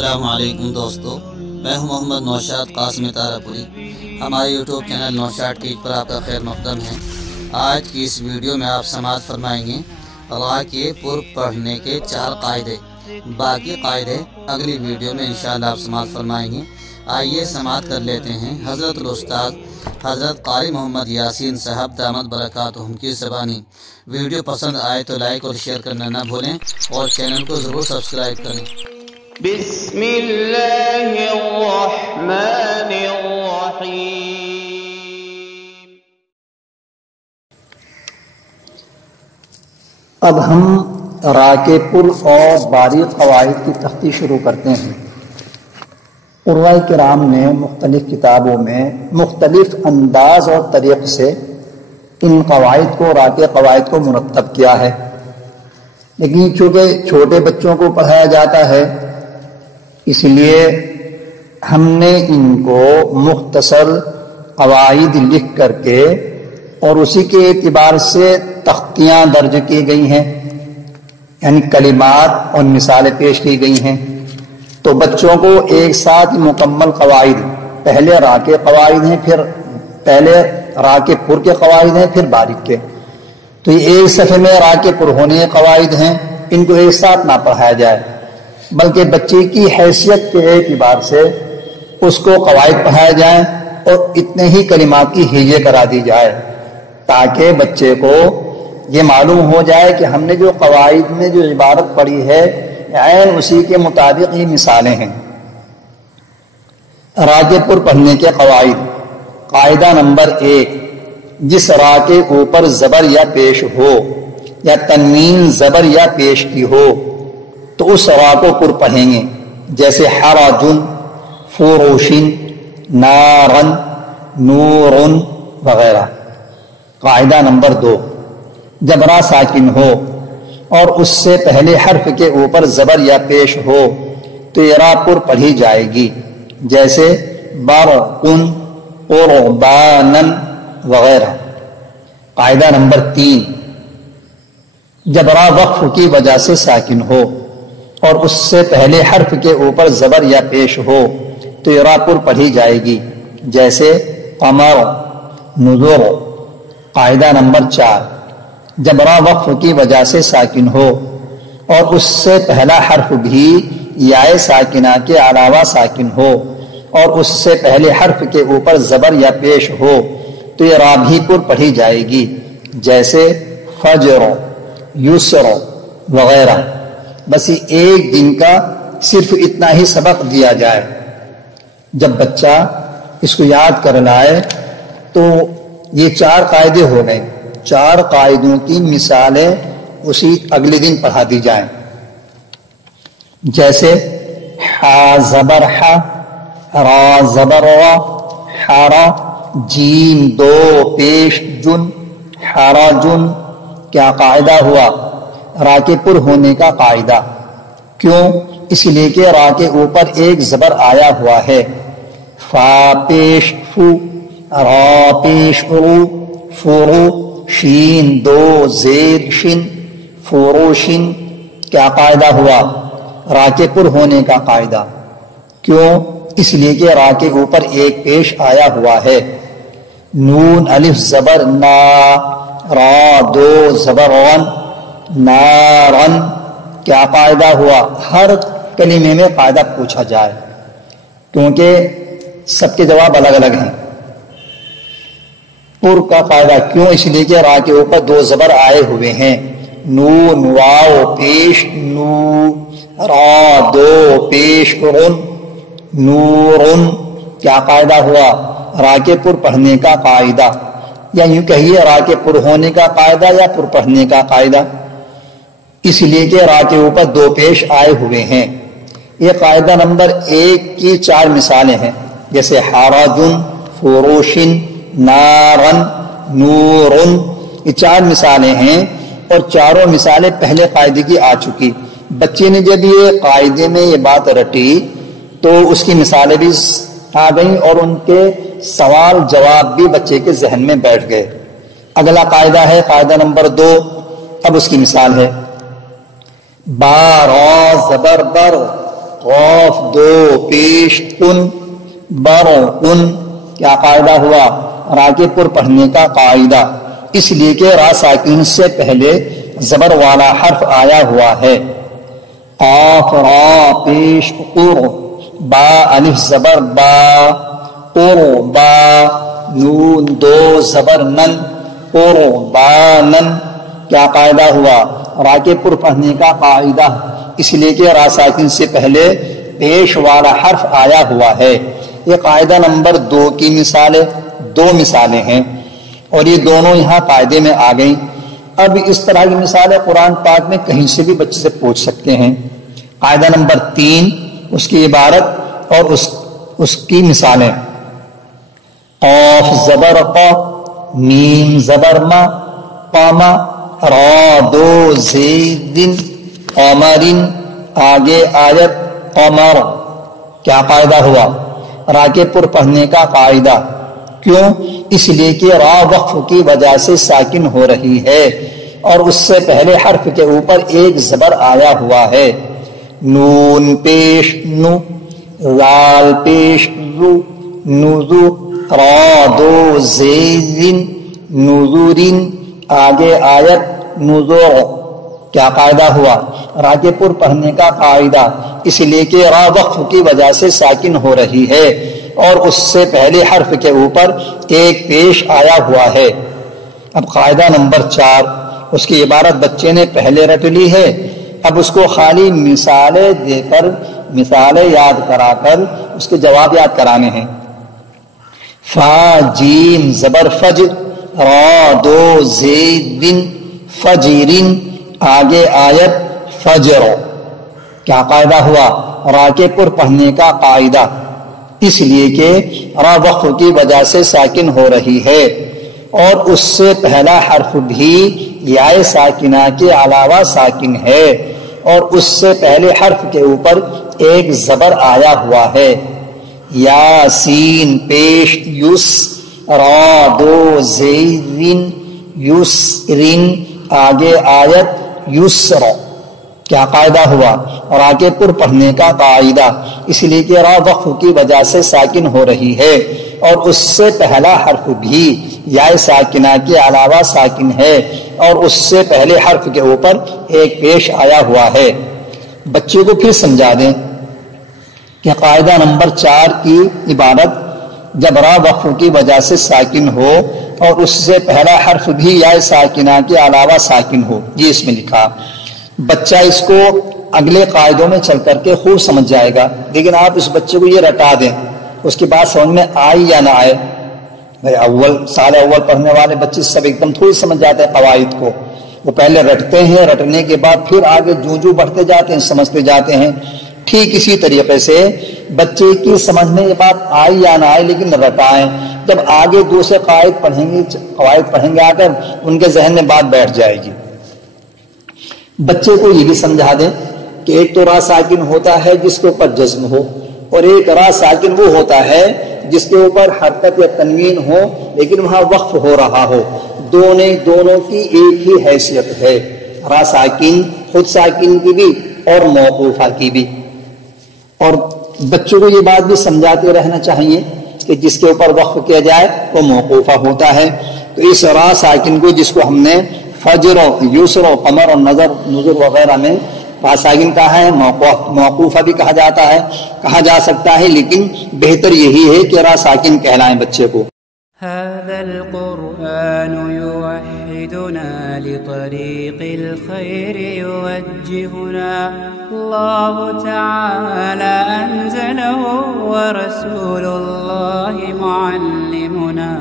السلام علیکم دوستو، میں ہوں محمد نوشاد قاسم تارا پوری۔ ہمارے یوٹیوب چینل نوشاد ٹیچ پر آپ کا خیر مقدم ہے۔ آج کی اس ویڈیو میں آپ سماعت فرمائیں گے را کے پر پڑھنے کے 4 قاعدے۔ باقی قاعدے اگلی ویڈیو میں انشاءاللہ آپ سماعت فرمائیں گے۔ آئیے سماعت کر لیتے ہیں حضرت الاستاذ حضرت قاری محمد یاسین صاحب دامت برکاتہم کی زبانی۔ ویڈیو پسند آئے تو لائک اور شیئر کرنا نہ بھولیں اور چینل کو ضرور سبسکرائب کریں۔ بسم اللہ الرحمن الرحیم۔ اب ہم را کے پر اور باریک قواعد کی تختی شروع کرتے ہیں۔ قرآن کرام نے مختلف کتابوں میں مختلف انداز اور طریق سے ان قواعد کو را کے قواعد کو مرتب کیا ہے، لیکن چونکہ چھوٹے بچوں کو پڑھایا جاتا ہے اس لیے ہم نے ان کو مختصر قواعد لکھ کر کے اور اسی کے اعتبار سے تختیاں درج کی گئی ہیں، یعنی کلمات اور مثالیں پیش کی گئی ہیں، تو بچوں کو ایک ساتھ مکمل قواعد، پہلے را کے قواعد ہیں، پھر پہلے را کے پر کے قواعد ہیں، پھر باریک کے، تو یہ ایک صفحے میں را کے پر ہونے کے قواعد ہیں، ان کو ایک ساتھ نہ پڑھایا جائے، بلکہ بچے کی حیثیت کے اعتبار سے اس کو قواعد پڑھایا جائے اور اتنے ہی کلمات کی ہجے کرا دی جائے، تاکہ بچے کو یہ معلوم ہو جائے کہ ہم نے جو قواعد میں جو عبارت پڑھی ہے عین اسی کے مطابق ہی مثالیں ہیں۔ را کے پر پڑھنے کے قواعد۔ قاعدہ نمبر 1، جس را کے اوپر زبر یا پیش ہو یا تنوین زبر یا پیش کی ہو تو اس را کو پر پڑھیں گے، جیسے حراجن، فروشن، نارن، نورن وغیرہ۔ قاعدہ نمبر 2، جب را ساکن ہو اور اس سے پہلے حرف کے اوپر زبر یا پیش ہو تو یہ را پر پڑھی جائے گی، جیسے برقن، قربانن وغیرہ۔ قاعدہ نمبر 3، جب را وقف کی وجہ سے ساکن ہو اور اس سے پہلے حرف کے اوپر زبر یا پیش ہو تو یہ را پر پڑھی جائے گی، جیسے قمر، نذر۔ قاعدہ نمبر 4، جب را وقف کی وجہ سے ساکن ہو اور اس سے پہلا حرف بھی یا ساکنہ کے علاوہ ساکن ہو اور اس سے پہلے حرف کے اوپر زبر یا پیش ہو تو یہ را بھی پر پڑھی جائے گی، جیسے فجر، یسر وغیرہ۔ بس ایک دن کا صرف اتنا ہی سبق دیا جائے، جب بچہ اس کو یاد کر لائے تو یہ 4 قاعدے ہو گئے، 4 قاعدوں کی مثالیں اسی اگلے دن پڑھا دی جائیں، جیسے حا زبر حا، را زبر را، حرا، جیم 2 پیش جن، حراجن۔ کیا قاعدہ ہوا؟ را کے پر ہونے کا قاعدہ۔ کیوں؟ اس لیے کہ را کے اوپر ایک زبر آیا ہوا ہے، فا پیش فو، را پیش رو، فرو، شین 2 زیر شن، فروشن۔ کیا قاعدہ ہوا؟ را کے پر ہونے کا قاعدہ۔ کیوں؟ اس لیے کہ را کے اوپر ایک پیش آیا ہوا ہے، نون الف زبر نا، را 2 زبر ون، نارن۔ کیا قاعدہ ہوا؟ ہر کلمے میں قاعدہ پوچھا جائے، کیونکہ سب کے جواب الگ الگ ہیں۔ پر کا قاعدہ کیوں؟ اس لیے کہ را کے اوپر 2 زبر آئے ہوئے ہیں، نون واو پیش نو، را 2 پیش رن، نورن۔ کیا قاعدہ ہوا؟ را کے پر پڑھنے کا قاعدہ، یا یوں کہیے را کے پر ہونے کا قاعدہ یا پر پڑھنے کا قاعدہ، اس لیے کہ را کے اوپر 2 پیش آئے ہوئے ہیں۔ یہ قاعدہ نمبر 1 کی 4 مثالیں ہیں، جیسے حراجن، فروشن، نارن، نورن۔ یہ 4 مثالیں ہیں اور چاروں مثالیں پہلے قاعدے کی آ چکی۔ بچے نے جب یہ قاعدے میں یہ بات رٹی تو اس کی مثالیں بھی آ گئیں اور ان کے سوال جواب بھی بچے کے ذہن میں بیٹھ گئے۔ اگلا قاعدہ ہے قاعدہ نمبر 2، اب اس کی مثال ہے با را زبر بر، قاف دو پیش کن برقن کیا قاعدہ ہوا؟ را کے پر پڑھنے کا قاعدہ، اس لیے کہ را ساکن سے پہلے زبر والا حرف آیا ہوا ہے۔ قاف را پیش قر با الف زبر با قربا نون دو زبر نن قربانن کیا قاعدہ ہوا؟ را کے پر پڑھنے کا قاعدہ، اس لیے کہ را ساکن سے پہلے پیش والا حرف آیا ہوا ہے۔ یہ قاعدہ نمبر 2 کی مثالیں، 2 مثالیں ہیں اور یہ دونوں یہاں قاعدے میں آ گئیں۔ اب اس طرح کی مثالیں قرآن پاک میں کہیں سے بھی بچے سے پوچھ سکتے ہیں۔ قاعدہ نمبر 3 اس کی عبارت اور اس کی مثالیں: قاف زبر ق میم زبر ما قاما را دو زیدن قمرن آگے آیت قمر کیا قاعدہ ہوا؟ را کے پر پڑھنے کا قاعدہ، کیوں؟ اس لیے کہ را وقف کی وجہ سے ساکن ہو رہی ہے اور اس سے پہلے حرف کے اوپر ایک زبر آیا ہوا ہے۔ نون پیش نو لال پیش زو نوزو را دو زیزن نوزورن آگے آیت نوزور کیا قاعدہ ہوا؟ را کے پر پڑھنے کا قاعدہ، اس لیے کہ را وقف کی وجہ سے ساکن ہو رہی ہے اور اس سے پہلے حرف کے اوپر ایک پیش آیا ہوا ہے۔ اب قاعدہ نمبر 4 اس کی عبارت بچے نے پہلے رٹ لی ہے، اب اس کو خالی مثالیں دے کر، مثالیں یاد کرا کر اس کے جواب یاد کرانے ہیں۔ فا جیم زبر فجر را دو زیدن فجرن آگے آیت فجر کیا قاعدہ ہوا؟ را کے پر پڑھنے کا قاعدہ، اس لیے کہ را وقف کی وجہ سے ساکن ہو رہی ہے اور اس سے پہلا حرف بھی یا ساکنہ کے علاوہ ساکن ہے اور اس سے پہلے حرف کے اوپر ایک زبر آیا ہوا ہے۔ یاسین پیش یس را دو زیرن یسرن آگے آیت یسر کیا قاعدہ ہوا؟ را کے پر پڑھنے کا قاعدہ، اس لیے کہ را وقف کی وجہ سے ساکن ہو رہی ہے اور اس سے پہلا حرف بھی یا ساکنہ کے علاوہ ساکن ہے اور اس سے پہلے حرف کے اوپر ایک پیش آیا ہوا ہے۔ بچے کو پھر سمجھا دیں کہ قاعدہ نمبر 4 کی عبارت جب را وقف کی وجہ سے ساکن ہو اور اس سے پہلا حرف بھی یا ساکنہ کے علاوہ ساکن ہو، یہ اس میں لکھا۔ بچہ اس کو اگلے قاعدوں میں چل کر کے خوب سمجھ جائے گا، لیکن آپ اس بچے کو یہ رٹا دیں، اس کی بات سمجھ میں آئی یا نہ آئے۔ بھائی سال اول پڑھنے والے بچے سب ایک دم تھوڑی سمجھ جاتے ہیں قواعد کو، وہ پہلے رٹتے ہیں، رٹنے کے بعد پھر آگے جو بڑھتے جاتے ہیں، سمجھتے جاتے ہیں۔ ٹھیک اسی طریقے سے بچے کی سمجھ میں یہ بات آئی یا نہ آئے لیکن رٹائیں، جب آگے دوسرے قواعد پڑھیں گے آ کر ان کے ذہن میں بات بیٹھ جائے گی۔ بچے کو یہ بھی سمجھا دیں کہ ایک تو را ساکن ہوتا ہے جس کے اوپر جزم ہو، اور ایک را ساکن وہ ہوتا ہے جس کے اوپر حرکت یا تنوین ہو لیکن وہاں وقف ہو رہا ہو۔ دونوں کی ایک ہی حیثیت ہے، را ساکن خود ساکن کی بھی اور موقوفہ کی بھی۔ اور بچوں کو یہ بات بھی سمجھاتے رہنا چاہیے کہ جس کے اوپر وقف کیا جائے وہ موقوفہ ہوتا ہے۔ تو اس را ساکن کو جس کو ہم نے فجر و یسر و قمر و نظر وغیرہ میں را ساکن کہا ہے، موقوفہ بھی کہا جا سکتا ہے، لیکن بہتر یہی ہے کہ را ساکن کہلائیں بچے کو۔ هذا القرآن يوحدنا لطريق الخير يوجهنا الله تعالى أنزله ورسول الله معلمنا